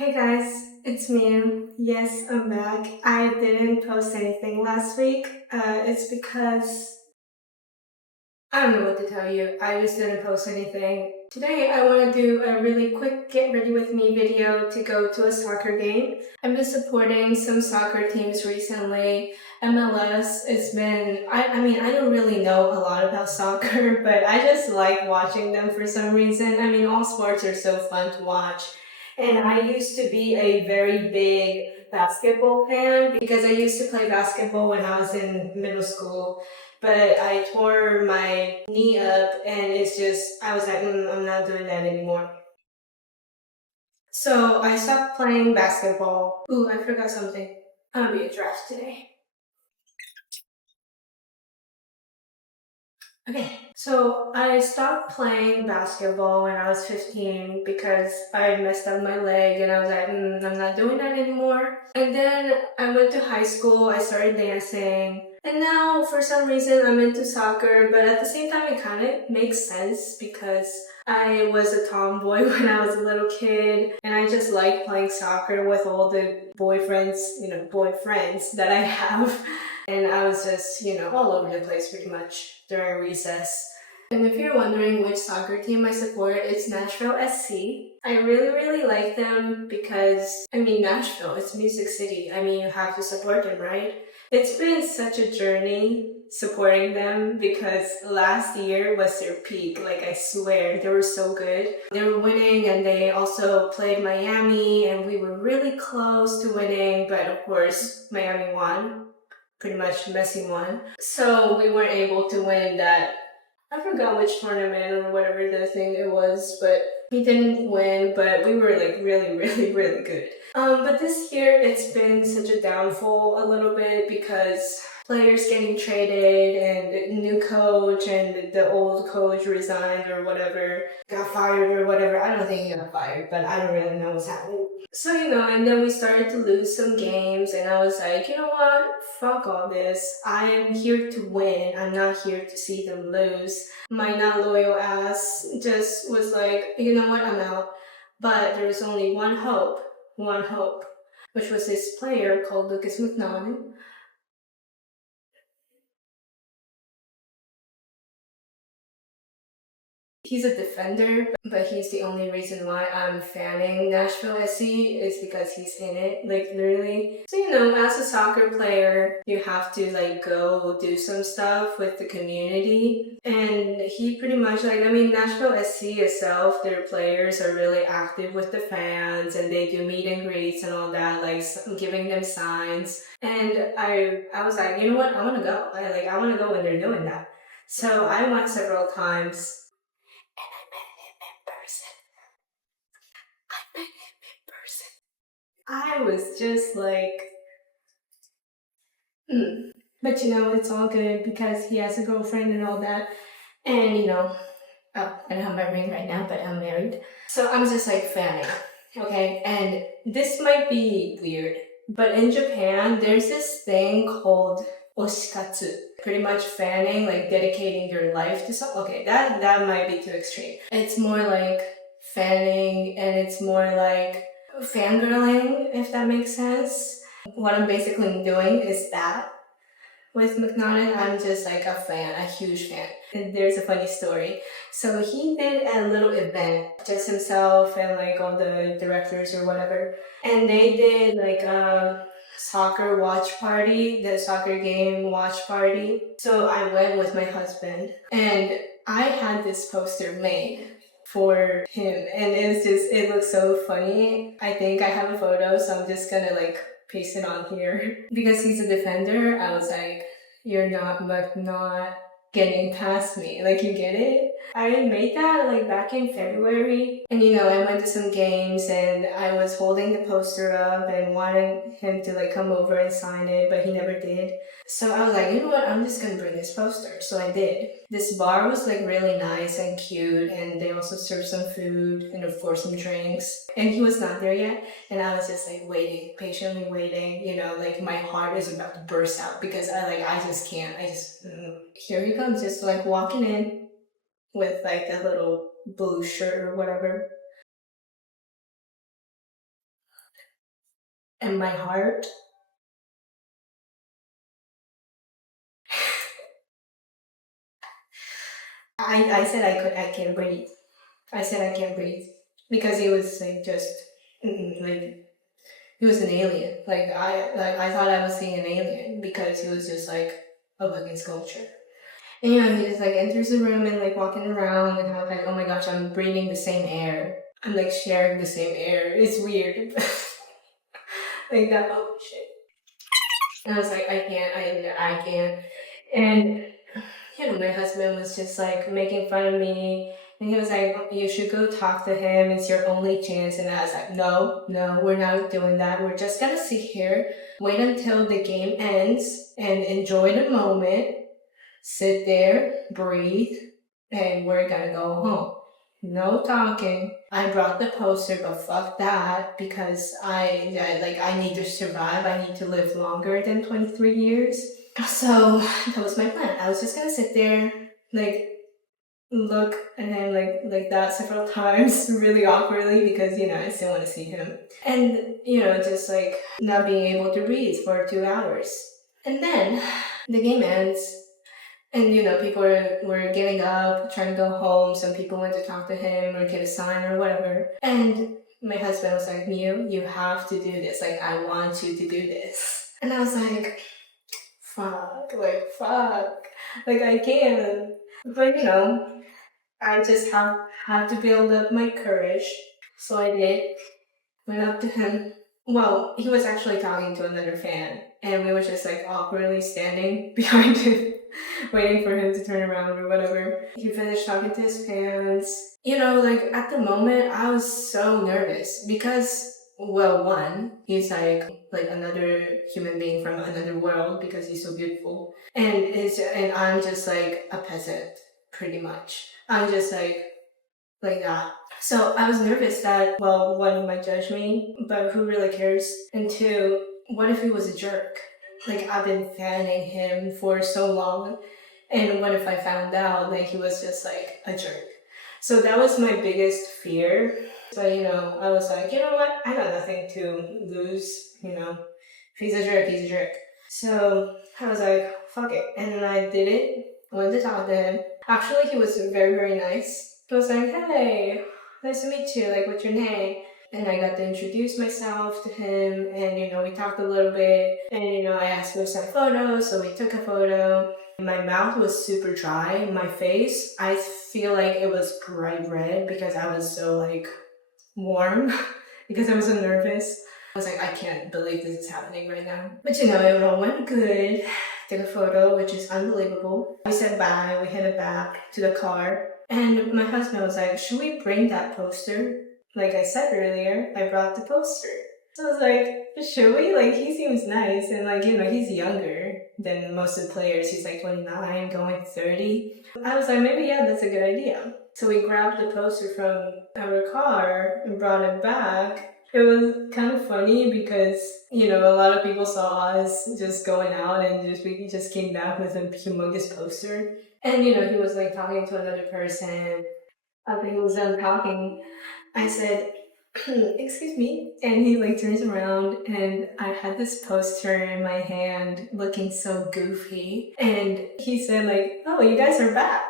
Hey guys, it's me. Yes, I'm back. I didn't post anything last week. It's because I don't know what to tell you. I just didn't post anything. Today I want to do a really quick get ready with me video to go to a soccer game. I've been supporting some soccer teams recently. MLS has been, I don't really know a lot about soccer, but I just like watching them for some reason. I mean, all sports are so fun to watch. And I used to be a very big basketball fan because I used to play basketball when I was in middle school, but I tore my knee up and I was like, I'm not doing that anymore. So I stopped playing basketball. Ooh, I forgot something. I'm gonna be a draft today. Okay, so I stopped playing basketball when I was 15 because I messed up my leg and I was like, I'm not doing that anymore. And then I went to high school, I started dancing, and now for some reason I'm into soccer, but at the same time it kind of makes sense because I was a tomboy when I was a little kid and I just like playing soccer with all the boyfriends that I have. And I was just, all over the place pretty much during recess. And if you're wondering which soccer team I support, it's Nashville SC. I really, really like them because, Nashville, it's Music City. You have to support them, right? It's been such a journey supporting them because last year was their peak. Like, I swear, they were so good. They were winning and they also played Miami and we were really close to winning, but of course, Miami won. Pretty much Messi won. So we weren't able to win that. I forgot which tournament or whatever the thing it was, but he didn't win, but we were like really, really, really good. But this year it's been such a downfall a little bit because players getting traded and new coach and the old coach resigned or whatever, got fired or whatever. I don't think he got fired, but I don't really know what's happening. So, and then we started to lose some games, and I was like, you know what? Fuck all this. I am here to win. I'm not here to see them lose. My not loyal ass just was like, you know what? I'm out. But there was only one hope, which was this player called Lucas McNaughton. He's a defender, but he's the only reason why I'm fanning Nashville SC is because he's in it, like literally. So, as a soccer player, you have to like go do some stuff with the community. And he pretty much Nashville SC itself, their players are really active with the fans and they do meet and greets and all that, like giving them signs. And I was like, you know what? I want to go. I want to go when they're doing that. So I went several times person. I met him in person. I was just like, But it's all good because he has a girlfriend and all that. And I don't have my ring right now, but I'm married. So I'm just like fanning. Okay. And this might be weird, but in Japan, there's this thing called oshikatsu. Pretty much fanning, like dedicating your life to something. Okay, that might be too extreme. It's more like fanning and it's more like fangirling, if that makes sense. What I'm basically doing is that. With McNaughton, I'm just like a fan, a huge fan. And there's a funny story. So he did a little event, just himself and like all the directors or whatever. And they did like a soccer watch party, the soccer game watch party. So I went with my husband and I had this poster made for him and it looks so funny. I think I have a photo, so I'm just gonna like paste it on here. Because he's a defender, I was like, you're not getting past me. Like, you get it? I made that like back in February. And I went to some games and I was holding the poster up and wanting him to like come over and sign it, but he never did. So I was like, you know what? I'm just gonna bring this poster. So I did. This bar was like really nice and cute, and they also served some food and of course some drinks. And he was not there yet. And I was just like waiting, patiently waiting, like my heart is about to burst out because I just can't. Here he comes, just like walking in with like a little blue shirt or whatever. and my heart. I said I can't breathe. I said I can't breathe because he was like just like he was an alien. I thought I was seeing an alien because he was just like a fucking sculpture. And he just like enters the room and like walking around, and I was like, oh my gosh, I'm breathing the same air. I'm like sharing the same air. It's weird. Like that. Oh shit. And I was like, I can't. And my husband was just like making fun of me. And he was like, you should go talk to him. It's your only chance. And I was like, no, we're not doing that. We're just gonna sit here, wait until the game ends, and enjoy the moment. Sit there, breathe, and we're gonna go home. No talking. I brought the poster, but fuck that, because I need to survive. I need to live longer than 23 years. So that was my plan. I was just gonna sit there, like look at him like that several times, really awkwardly, because I still want to see him, and just like not being able to breathe for 2 hours, and then the game ends. And people were getting up, trying to go home. Some people went to talk to him or get a sign or whatever. And my husband was like, you have to do this. Like, I want you to do this. And I was like, fuck. Like, I can. But, I just had to build up my courage. So I did. Went up to him. Well, he was actually talking to another fan. And we were just like awkwardly standing behind him, waiting for him to turn around or whatever. He finished talking to his fans. Like at the moment, I was so nervous because, well, one, he's like another human being from another world because he's so beautiful, and I'm just like a peasant, pretty much. I'm just like that. So I was nervous that, well, one, he might judge me, but who really cares? And two, what if he was a jerk? Like, I've been fanning him for so long, and what if I found out like he was just like a jerk? So that was my biggest fear. But I was like, you know what? I got nothing to lose. If he's a jerk, he's a jerk. So I was like, fuck it. And then I did it. I went to talk to him. Actually, he was very, very nice. He was like, hey, nice to meet you. Like, what's your name? And I got to introduce myself to him, and we talked a little bit, and I asked for some photos, so we took a photo. My mouth was super dry. My face, I feel like it was bright red because I was so like warm because I was so nervous. I was like, I can't believe this is happening right now. But it all went good. Took a photo, which is unbelievable. We said bye, we headed back to the car. And my husband was like, should we bring that poster? Like I said earlier, I brought the poster. So I was like, should we? Like, he seems nice, and like, he's younger than most of the players. He's like 29, going 30. I was like, maybe, yeah, that's a good idea. So we grabbed the poster from our car and brought it back. It was kind of funny because, a lot of people saw us just going out, and we just came back with a humongous poster. And, he was like talking to another person. After he was done talking, I said, excuse me. And he like turns around, and I had this poster in my hand looking so goofy. And he said like, oh, you guys are back.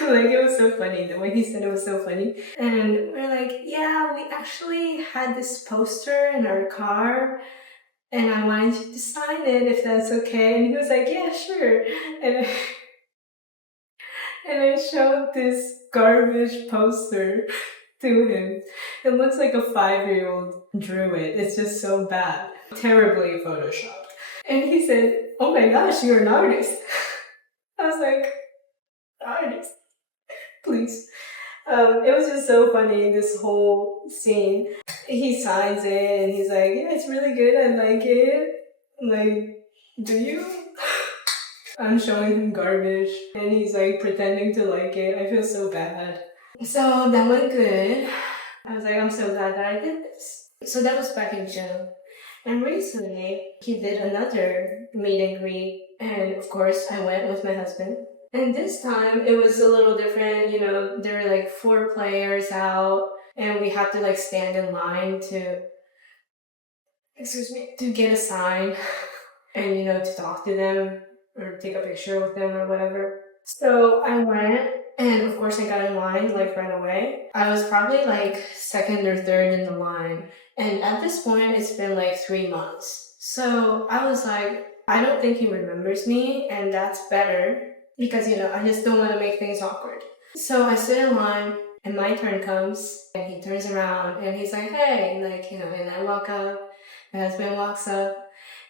Like, it was so funny. The way he said it was so funny. And we're like, yeah, we actually had this poster in our car, and I wanted you to sign it if that's okay. And he was like, yeah, sure. And I showed this garbage poster to him. It looks like a 5-year-old drew it. It's just so bad. Terribly photoshopped. And he said, oh my gosh, you're an artist. I was like, artist? Please. It was just so funny, this whole scene. He signs it, and he's like, yeah, it's really good, I like it. I'm like, do you? I'm showing him garbage, and he's like pretending to like it. I feel so bad. So that went good. I was like, I'm so glad that I did this. So that was back in June. And recently, he did another meet and greet. And of course, I went with my husband. And this time, it was a little different. There were like 4 players out, and we had to like stand in line to excuse me, to get a sign and, to talk to them or take a picture with them or whatever. So I went, and of course I got in line like right away. I was probably like second or third in the line. And at this point, it's been like 3 months. So I was like, I don't think he remembers me, and that's better because, I just don't want to make things awkward. So I stood in line, and my turn comes, and he turns around, and he's like, hey, like, and I walk up, my husband walks up,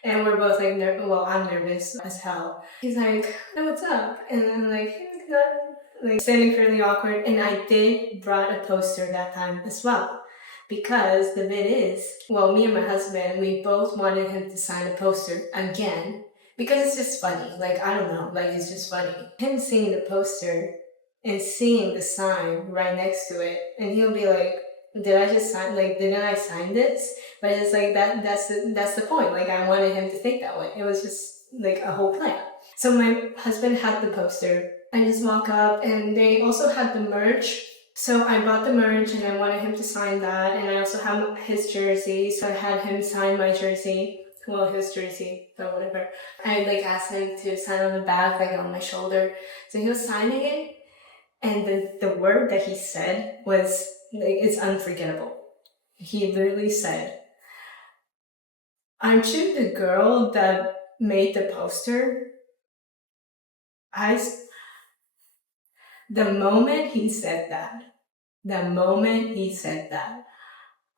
and we're both like, I'm nervous as hell. He's like, hey, what's up? And I'm like, hey, nothing. Like, standing fairly awkward. And I did brought a poster that time as well. Because the bit is, well, me and my husband, we both wanted him to sign a poster again. Because it's just funny. Like, I don't know. Like, it's just funny. Him seeing the poster and seeing the sign right next to it. And he'll be like, didn't I sign this? But it's like that's the point. Like, I wanted him to think that way. It was just like a whole plan. So my husband had the poster. I just walk up, and they also had the merch. So I bought the merch, and I wanted him to sign that. And I also have his jersey, so I had him sign my jersey. Well, his jersey, but whatever. I asked him to sign on the back, like on my shoulder. So he was signing it, and the word that he said was it's unforgettable. He literally said, "Aren't you the girl that made the poster?" I, the moment he said that,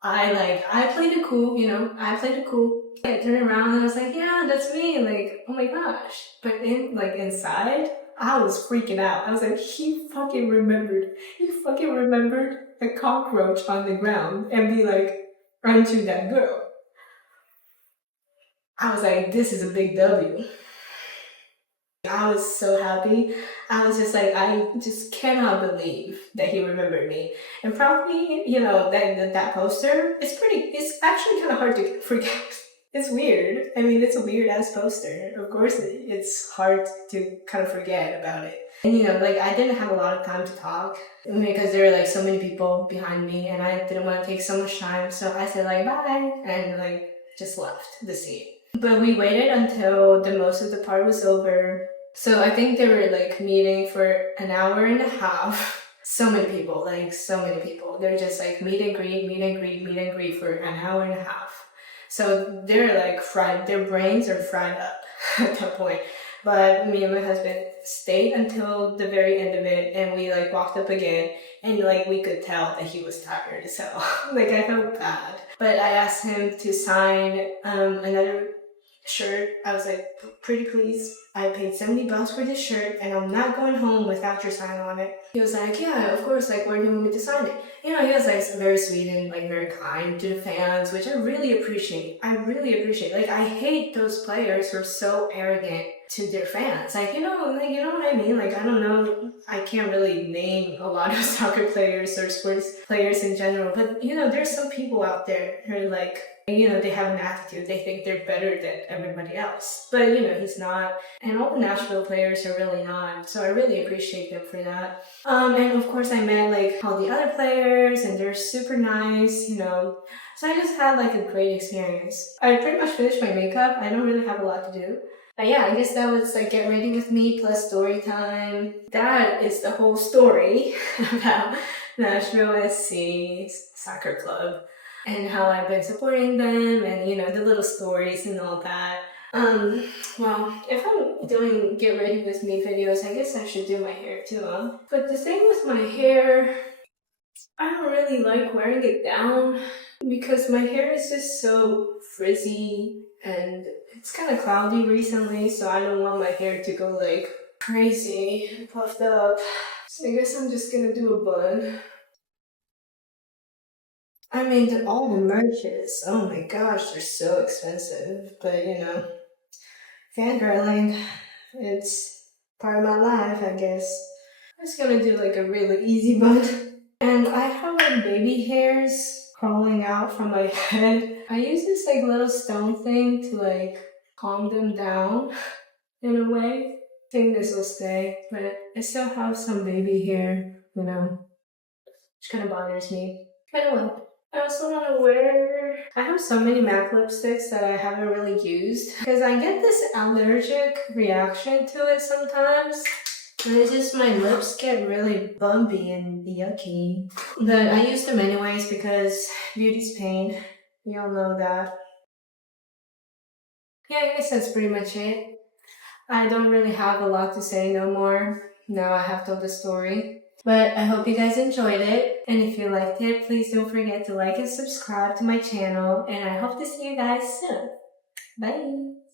I played it cool, I played it cool. I turned around and I was like, yeah, that's me. Like, oh my gosh. But inside, I was freaking out. I was like, he fucking remembered. He fucking remembered a cockroach on the ground and be like, aren't you that girl? I was like, this is a big W. I was so happy. I was just like, I just cannot believe that he remembered me. And probably, that poster, it's actually kind of hard to forget. It's weird. I mean, it's a weird ass poster. Of course, it's hard to kind of forget about it. And I didn't have a lot of time to talk because there were so many people behind me, and I didn't want to take so much time. So I said bye, and just left the seat. But we waited until the most of the part was over. So I think they were meeting for an hour and a half. So many people, so many people. They're just meet and greet for an hour and a half. So they're fried, their brains are fried up at that point. But me and my husband stayed until the very end of it, and we walked up again, and we could tell that he was tired. So I felt bad. But I asked him to sign another shirt. I was like, pretty please, I paid $70 for this shirt, and I'm not going home without your sign on it. He was like, yeah, of course, where do you want me to sign it? He was very sweet and very kind to the fans, which I really appreciate. I I hate those players who are so arrogant to their fans. You know what I mean? I don't know, I can't really name a lot of soccer players or sports players in general, but there's some people out there who are they have an attitude. They think they're better than everybody else. But, he's not. And all the Nashville players are really not. So I really appreciate them for that. And of course I met, all the other players, and they're super nice, So I just had, a great experience. I pretty much finished my makeup. I don't really have a lot to do. But yeah, I guess that was, Get Ready With Me plus story time. That is the whole story about Nashville SC Soccer Club, and how I've been supporting them, and the little stories and all that. Well, if I'm doing Get Ready With Me videos, I guess I should do my hair too, huh? But the thing with my hair, I don't really like wearing it down because my hair is just so frizzy, and it's kind of cloudy recently, so I don't want my hair to go crazy and puffed up. So I guess I'm just gonna do a bun. I mean, all the merches, oh my gosh, they're so expensive. But fangirling, it's part of my life, I guess. I'm just gonna do a really easy bun. And I have baby hairs crawling out from my head. I use this little stone thing to calm them down in a way. I think this will stay, but I still have some baby hair, which kind of bothers me. But well. I also want to wear I have so many MAC lipsticks that I haven't really used because I get this allergic reaction to it sometimes. And it's just my lips get really bumpy and yucky. But I use them anyways because beauty's pain. You all know that. Yeah, I guess that's pretty much it. I don't really have a lot to say no more. Now I have told the story. But I hope you guys enjoyed it. And if you liked it, please don't forget to like and subscribe to my channel. And I hope to see you guys soon. Bye!